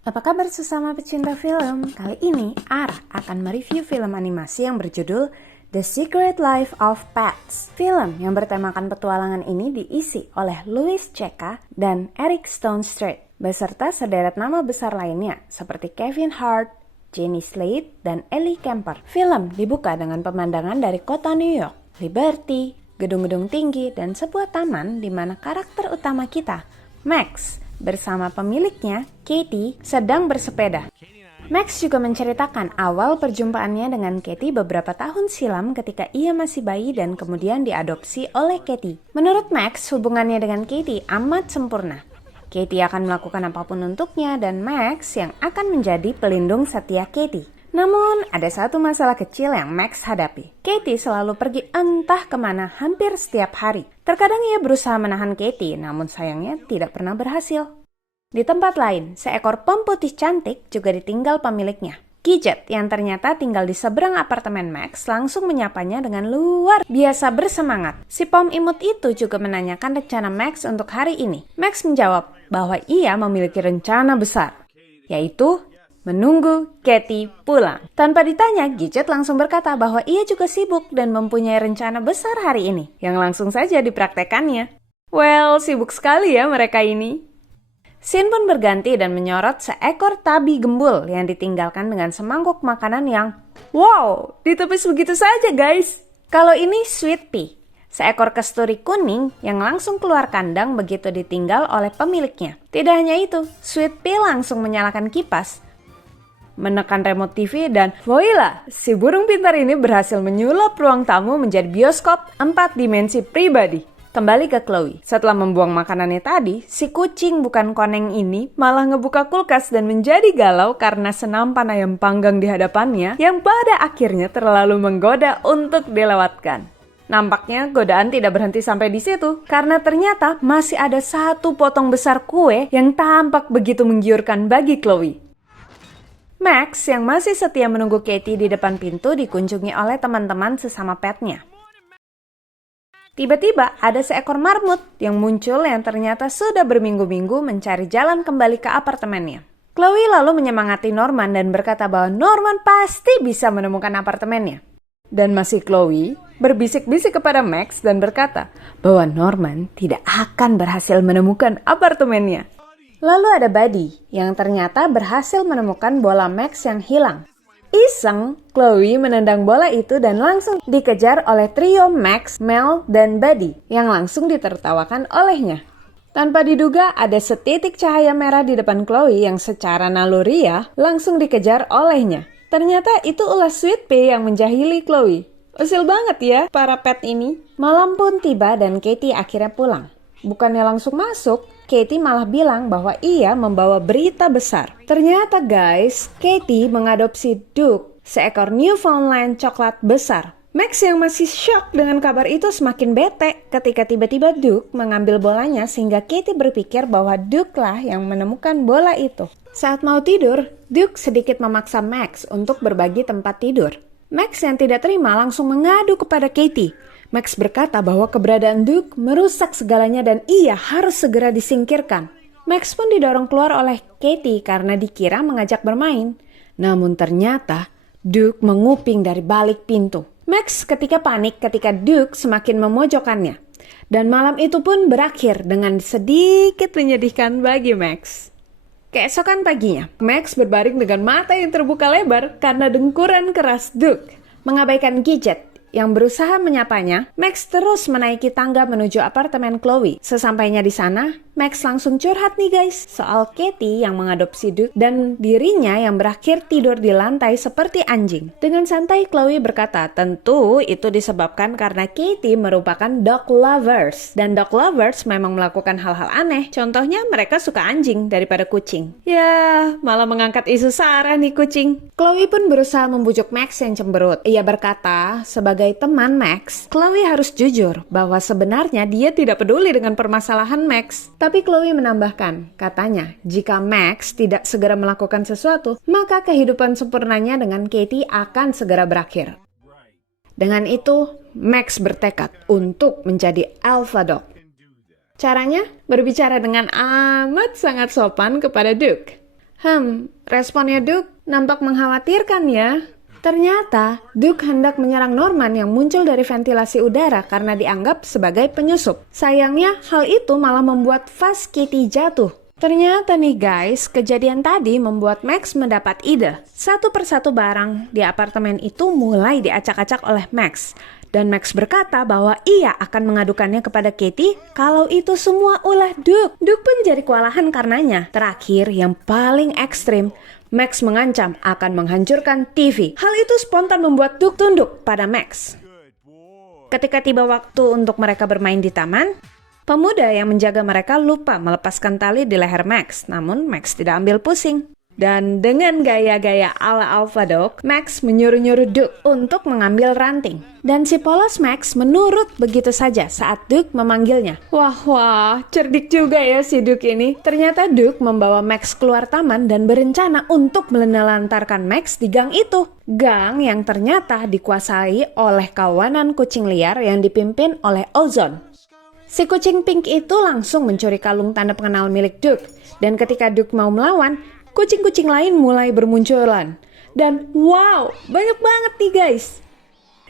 Apa kabar sesama pecinta film? Kali ini Ara akan mereview film animasi yang berjudul The Secret Life of Pets. Film yang bertemakan petualangan ini diisi oleh Louis C.K. dan Eric Stonestreet, beserta sederet nama besar lainnya seperti Kevin Hart, Jenny Slate, dan Ellie Kemper. Film dibuka dengan pemandangan dari kota New York, Liberty, gedung-gedung tinggi, dan sebuah taman di mana karakter utama kita, Max, bersama pemiliknya, Katie, sedang bersepeda. Max juga menceritakan awal perjumpaannya dengan Katie beberapa tahun silam ketika ia masih bayi dan kemudian diadopsi oleh Katie. Menurut Max, hubungannya dengan Katie amat sempurna. Katie akan melakukan apapun untuknya dan Max yang akan menjadi pelindung setia Katie. Namun, ada satu masalah kecil yang Max hadapi. Katie selalu pergi entah kemana hampir setiap hari. Terkadang ia berusaha menahan Katie, namun sayangnya tidak pernah berhasil. Di tempat lain, seekor pom putih cantik juga ditinggal pemiliknya. Gidget yang ternyata tinggal di seberang apartemen Max langsung menyapanya dengan luar biasa bersemangat. Si pom imut itu juga menanyakan rencana Max untuk hari ini. Max menjawab bahwa ia memiliki rencana besar, yaitu menunggu Katie pulang. Tanpa ditanya, Gidget langsung berkata bahwa ia juga sibuk dan mempunyai rencana besar hari ini, yang langsung saja dipraktekannya. Well, sibuk sekali ya mereka ini. Scene pun berganti dan menyorot seekor tabi gembul yang ditinggalkan dengan semangkuk makanan yang wow, ditepis begitu saja guys. Kalau ini Sweet Pea, seekor kasturi kuning yang langsung keluar kandang begitu ditinggal oleh pemiliknya. Tidak hanya itu, Sweet Pea langsung menyalakan kipas, menekan remote TV dan voila, si burung pintar ini berhasil menyulap ruang tamu menjadi bioskop 4 dimensi pribadi. Kembali ke Chloe. Setelah membuang makanannya tadi, si kucing bukan koneng ini malah ngebuka kulkas dan menjadi galau karena senampan ayam panggang di hadapannya yang pada akhirnya terlalu menggoda untuk dilewatkan. Nampaknya godaan tidak berhenti sampai di situ, karena ternyata masih ada satu potong besar kue yang tampak begitu menggiurkan bagi Chloe. Max yang masih setia menunggu Katie di depan pintu dikunjungi oleh teman-teman sesama petnya. Tiba-tiba ada seekor marmut yang muncul yang ternyata sudah berminggu-minggu mencari jalan kembali ke apartemennya. Chloe lalu menyemangati Norman dan berkata bahwa Norman pasti bisa menemukan apartemennya. Dan masih Chloe berbisik-bisik kepada Max dan berkata bahwa Norman tidak akan berhasil menemukan apartemennya. Lalu ada Buddy yang ternyata berhasil menemukan bola Max yang hilang. Iseng, Chloe menendang bola itu dan langsung dikejar oleh trio Max, Mel, dan Buddy yang langsung ditertawakan olehnya. Tanpa diduga, ada setitik cahaya merah di depan Chloe yang secara naluriah langsung dikejar olehnya. Ternyata itu ulah Sweet Pea yang menjahili Chloe. Usil banget ya para pet ini. Malam pun tiba dan Katie akhirnya pulang. Bukannya langsung masuk, Katie malah bilang bahwa ia membawa berita besar. Ternyata guys, Katie mengadopsi Duke, seekor Newfoundland coklat besar. Max yang masih shock dengan kabar itu semakin bete ketika tiba-tiba Duke mengambil bolanya sehingga Katie berpikir bahwa Duke lah yang menemukan bola itu. Saat mau tidur, Duke sedikit memaksa Max untuk berbagi tempat tidur. Max yang tidak terima langsung mengadu kepada Katie. Max berkata bahwa keberadaan Duke merusak segalanya dan ia harus segera disingkirkan. Max pun didorong keluar oleh Katie karena dikira mengajak bermain. Namun ternyata Duke menguping dari balik pintu. Max ketika panik ketika Duke semakin memojokkannya. Dan malam itu pun berakhir dengan sedikit menyedihkan bagi Max. Keesokan paginya, Max berbaring dengan mata yang terbuka lebar karena dengkuran keras Duke. Mengabaikan Gidget yang berusaha menyapanya, Max terus menaiki tangga menuju apartemen Chloe. Sesampainya di sana, Max langsung curhat nih guys soal Katie yang mengadopsi Duke dan dirinya yang berakhir tidur di lantai seperti anjing. Dengan santai Chloe berkata, tentu itu disebabkan karena Katie merupakan dog lovers. Dan dog lovers memang melakukan hal-hal aneh. Contohnya mereka suka anjing daripada kucing. Ya, malah mengangkat isu sara nih kucing. Chloe pun berusaha membujuk Max yang cemberut. Ia berkata, sebagai teman Max, Chloe harus jujur bahwa sebenarnya dia tidak peduli dengan permasalahan Max. Tapi Chloe menambahkan, katanya, jika Max tidak segera melakukan sesuatu, maka kehidupan sempurnanya dengan Katie akan segera berakhir. Dengan itu, Max bertekad untuk menjadi alpha dog. Caranya berbicara dengan amat sangat sopan kepada Duke. Responnya Duke nampak mengkhawatirkan ya. Ternyata, Duke hendak menyerang Norman yang muncul dari ventilasi udara karena dianggap sebagai penyusup. Sayangnya, hal itu malah membuat vas Kitty jatuh. Ternyata nih guys, kejadian tadi membuat Max mendapat ide. Satu persatu barang di apartemen itu mulai diacak-acak oleh Max. Dan Max berkata bahwa ia akan mengadukannya kepada Kitty kalau itu semua ulah Duke. Duke pun jadi kewalahan karenanya. Terakhir, yang paling ekstrim, Max mengancam akan menghancurkan TV. Hal itu spontan membuat Duke tunduk pada Max. Ketika tiba waktu untuk mereka bermain di taman, pemuda yang menjaga mereka lupa melepaskan tali di leher Max. Namun Max tidak ambil pusing. Dan dengan gaya-gaya ala Alpha Dog, Max menyuruh-nyuruh Duke untuk mengambil ranting. Dan si polos Max menurut begitu saja saat Duke memanggilnya. Wah, cerdik juga ya si Duke ini. Ternyata Duke membawa Max keluar taman dan berencana untuk menelantarkan Max di gang itu. Gang yang ternyata dikuasai oleh kawanan kucing liar yang dipimpin oleh Ozone. Si kucing pink itu langsung mencuri kalung tanda pengenal milik Duke. Dan ketika Duke mau melawan, kucing-kucing lain mulai bermunculan. Dan wow, banyak banget nih guys.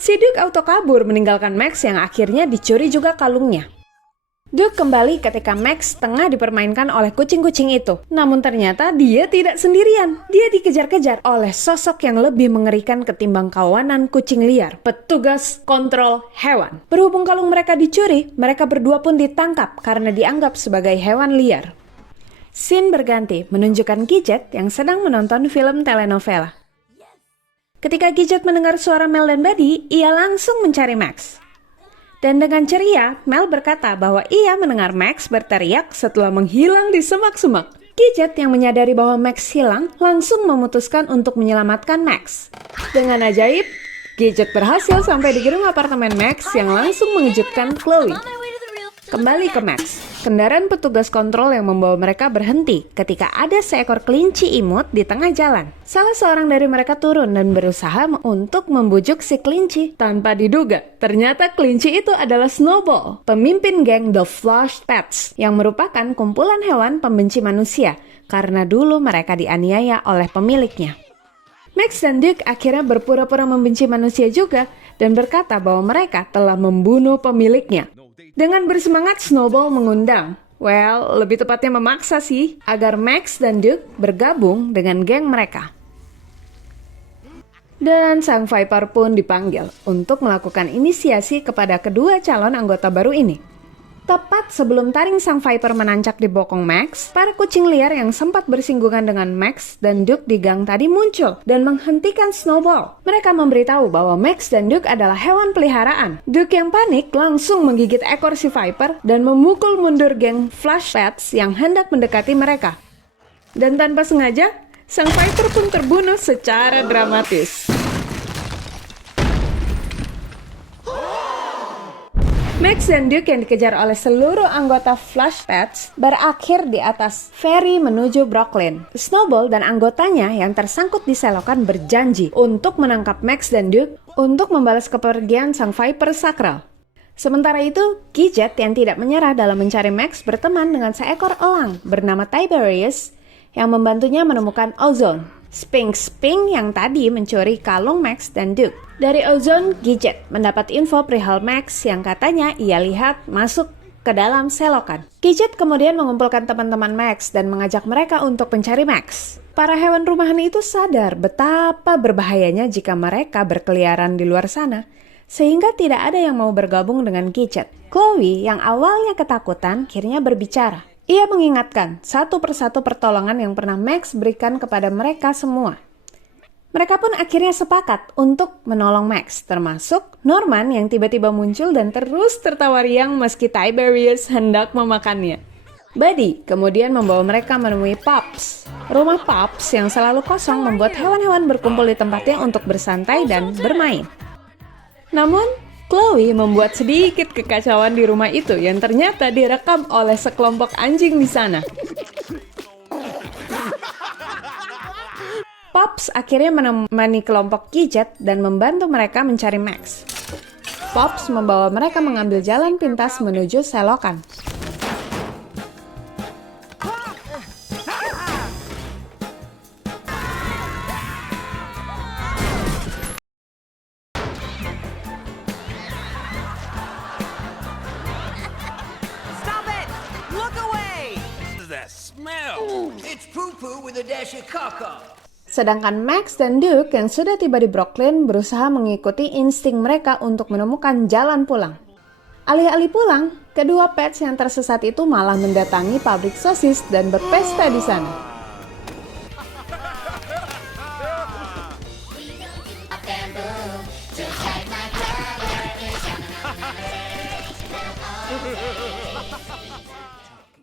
Si Duke auto kabur meninggalkan Max yang akhirnya dicuri juga kalungnya. Duke kembali ketika Max tengah dipermainkan oleh kucing-kucing itu. Namun ternyata dia tidak sendirian. Dia dikejar-kejar oleh sosok yang lebih mengerikan ketimbang kawanan kucing liar, petugas kontrol hewan. Berhubung kalung mereka dicuri, mereka berdua pun ditangkap karena dianggap sebagai hewan liar. Scene berganti menunjukkan Gidget yang sedang menonton film telenovela. Ketika Gidget mendengar suara Mel dan Buddy, ia langsung mencari Max. Dan dengan ceria, Mel berkata bahwa ia mendengar Max berteriak setelah menghilang di semak-semak. Gidget yang menyadari bahwa Max hilang langsung memutuskan untuk menyelamatkan Max. Dengan ajaib, Gidget berhasil sampai di gedung apartemen Max yang langsung mengejutkan Chloe. Kembali ke Max, kendaraan petugas kontrol yang membawa mereka berhenti ketika ada seekor kelinci imut di tengah jalan. Salah seorang dari mereka turun dan berusaha untuk membujuk si kelinci. Tanpa diduga, ternyata kelinci itu adalah Snowball, pemimpin geng The Flush Pets, yang merupakan kumpulan hewan pembenci manusia karena dulu mereka dianiaya oleh pemiliknya. Max dan Duke akhirnya berpura-pura membenci manusia juga dan berkata bahwa mereka telah membunuh pemiliknya. Dengan bersemangat, Snowball mengundang, lebih tepatnya memaksa sih, agar Max dan Duke bergabung dengan geng mereka. Dan sang Viper pun dipanggil untuk melakukan inisiasi kepada kedua calon anggota baru ini. Tepat sebelum taring sang Viper menancap di bokong Max, para kucing liar yang sempat bersinggungan dengan Max dan Duke di gang tadi muncul dan menghentikan Snowball. Mereka memberitahu bahwa Max dan Duke adalah hewan peliharaan. Duke yang panik langsung menggigit ekor si Viper dan memukul mundur geng Flush Pets yang hendak mendekati mereka. Dan tanpa sengaja, sang Viper pun terbunuh secara dramatis. Max dan Duke yang dikejar oleh seluruh anggota Flush Pets berakhir di atas ferry menuju Brooklyn. Snowball dan anggotanya yang tersangkut di selokan berjanji untuk menangkap Max dan Duke untuk membalas kepergian sang Viper sakral. Sementara itu, Gidget yang tidak menyerah dalam mencari Max berteman dengan seekor elang bernama Tiberius yang membantunya menemukan Ozone, Sphinx Pink yang tadi mencuri kalung Max dan Duke. Dari Ozone, Gidget mendapat info perihal Max yang katanya ia lihat masuk ke dalam selokan. Gidget kemudian mengumpulkan teman-teman Max dan mengajak mereka untuk mencari Max. Para hewan rumahan itu sadar betapa berbahayanya jika mereka berkeliaran di luar sana, sehingga tidak ada yang mau bergabung dengan Gidget. Chloe yang awalnya ketakutan akhirnya berbicara. Ia mengingatkan satu persatu pertolongan yang pernah Max berikan kepada mereka semua. Mereka pun akhirnya sepakat untuk menolong Max, termasuk Norman yang tiba-tiba muncul dan terus tertawa riang meski Tiberius hendak memakannya. Buddy kemudian membawa mereka menemui Pops. Rumah Pops yang selalu kosong membuat hewan-hewan berkumpul di tempatnya untuk bersantai dan bermain. Namun, Chloe membuat sedikit kekacauan di rumah itu yang ternyata direkam oleh sekelompok anjing di sana. Pops akhirnya menemani kelompok Gidget dan membantu mereka mencari Max. Pops membawa mereka mengambil jalan pintas menuju selokan. It's poo-poo with a dash of caca. Sedangkan Max dan Duke yang sudah tiba di Brooklyn berusaha mengikuti insting mereka untuk menemukan jalan pulang. Alih-alih pulang, kedua pets yang tersesat itu malah mendatangi pabrik sosis dan berpesta di sana.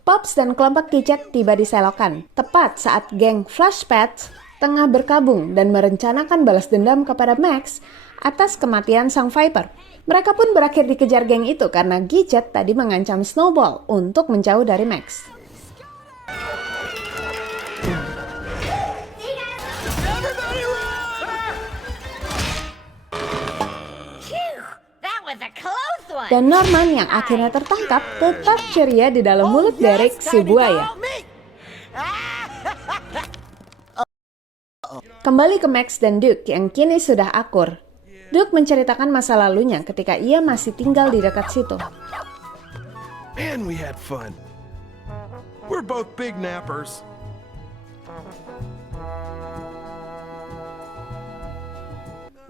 Pops dan kelompok Gadget tiba di selokan, tepat saat geng Flash Pets tengah berkabung dan merencanakan balas dendam kepada Max atas kematian sang Viper. Mereka pun berakhir dikejar geng itu karena Gadget tadi mengancam Snowball untuk menjauh dari Max. Dan Norman yang akhirnya tertangkap tetap ceria di dalam mulut Derek si buaya. Kembali ke Max dan Duke yang kini sudah akur. Duke menceritakan masa lalunya ketika ia masih tinggal di dekat situ. Man, we had fun. We're both big nappers.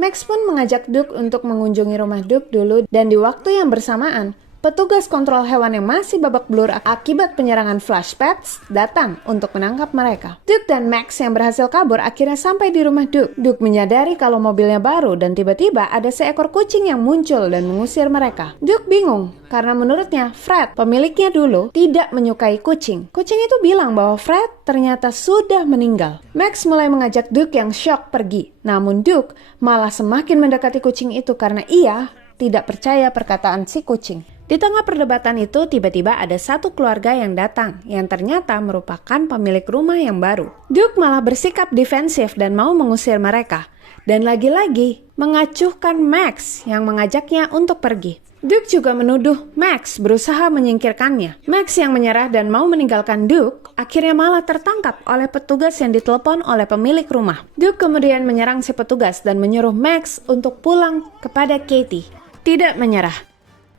Max pun mengajak Duke untuk mengunjungi rumah Duke dulu dan di waktu yang bersamaan, petugas kontrol hewan yang masih babak belur akibat penyerangan Flash Pets datang untuk menangkap mereka. Duke dan Max yang berhasil kabur akhirnya sampai di rumah Duke. Duke menyadari kalau mobilnya baru dan tiba-tiba ada seekor kucing yang muncul dan mengusir mereka. Duke bingung karena menurutnya Fred, pemiliknya dulu, tidak menyukai kucing. Kucing itu bilang bahwa Fred ternyata sudah meninggal. Max mulai mengajak Duke yang shock pergi. Namun Duke malah semakin mendekati kucing itu karena ia tidak percaya perkataan si kucing. Di tengah perdebatan itu, tiba-tiba ada satu keluarga yang datang, yang ternyata merupakan pemilik rumah yang baru. Duke malah bersikap defensif dan mau mengusir mereka. Dan lagi-lagi, mengacuhkan Max yang mengajaknya untuk pergi. Duke juga menuduh Max berusaha menyingkirkannya. Max yang menyerah dan mau meninggalkan Duke, akhirnya malah tertangkap oleh petugas yang ditelepon oleh pemilik rumah. Duke kemudian menyerang si petugas dan menyuruh Max untuk pulang kepada Katie. Tidak menyerah.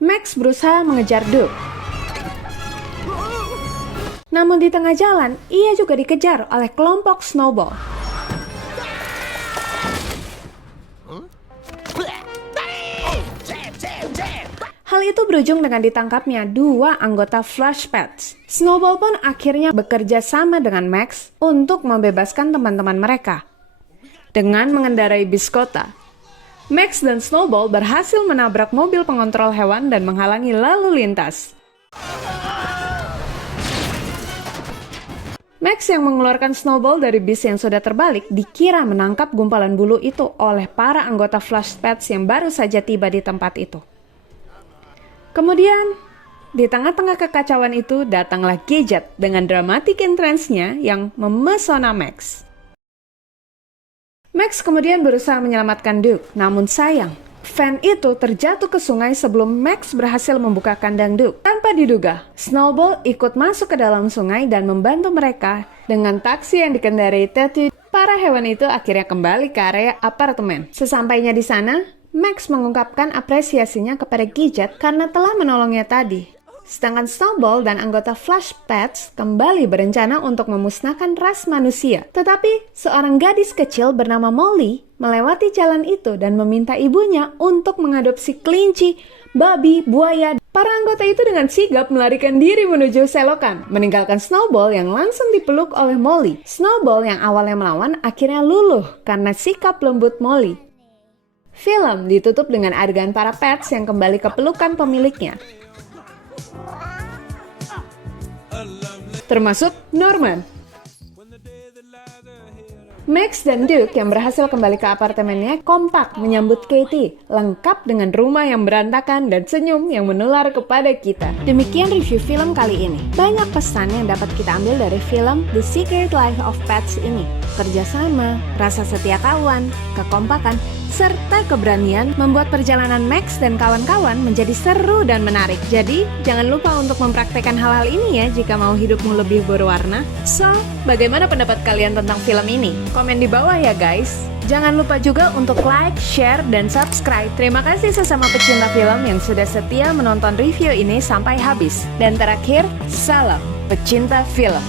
Max berusaha mengejar Duke. Namun di tengah jalan, ia juga dikejar oleh kelompok Snowball. Hal itu berujung dengan ditangkapnya dua anggota Flash Pets. Snowball pun akhirnya bekerja sama dengan Max untuk membebaskan teman-teman mereka. Dengan mengendarai bis kota, Max dan Snowball berhasil menabrak mobil pengontrol hewan dan menghalangi lalu lintas. Max yang mengeluarkan Snowball dari bis yang sudah terbalik dikira menangkap gumpalan bulu itu oleh para anggota Flash Pets yang baru saja tiba di tempat itu. Kemudian, di tengah-tengah kekacauan itu datanglah Gadget dengan dramatic entrance-nya yang memesona Max. Max kemudian berusaha menyelamatkan Duke, namun sayang, fan itu terjatuh ke sungai sebelum Max berhasil membuka kandang Duke. Tanpa diduga, Snowball ikut masuk ke dalam sungai dan membantu mereka dengan taksi yang dikendarai Teddy. Para hewan itu akhirnya kembali ke area apartemen. Sesampainya di sana, Max mengungkapkan apresiasinya kepada Gadget karena telah menolongnya tadi. Sedangkan Snowball dan anggota Flash Pets kembali berencana untuk memusnahkan ras manusia. Tetapi seorang gadis kecil bernama Molly melewati jalan itu dan meminta ibunya untuk mengadopsi kelinci, babi, buaya. Para anggota itu dengan sigap melarikan diri menuju selokan, meninggalkan Snowball yang langsung dipeluk oleh Molly. Snowball yang awalnya melawan akhirnya luluh karena sikap lembut Molly. Film ditutup dengan adegan para pets yang kembali ke pelukan pemiliknya, termasuk Norman. Max dan Duke yang berhasil kembali ke apartemennya kompak menyambut Katie, lengkap dengan rumah yang berantakan dan senyum yang menular kepada kita. Demikian review film kali ini. Banyak pesan yang dapat kita ambil dari film The Secret Life of Pets ini. Kerjasama, rasa setia kawan, kekompakan, serta keberanian membuat perjalanan Max dan kawan-kawan menjadi seru dan menarik. Jadi, jangan lupa untuk mempraktekkan hal-hal ini ya jika mau hidupmu lebih berwarna. So, bagaimana pendapat kalian tentang film ini? Komen di bawah ya guys. Jangan lupa juga untuk like, share, dan subscribe. Terima kasih sesama pecinta film yang sudah setia menonton review ini sampai habis. Dan terakhir, salam pecinta film.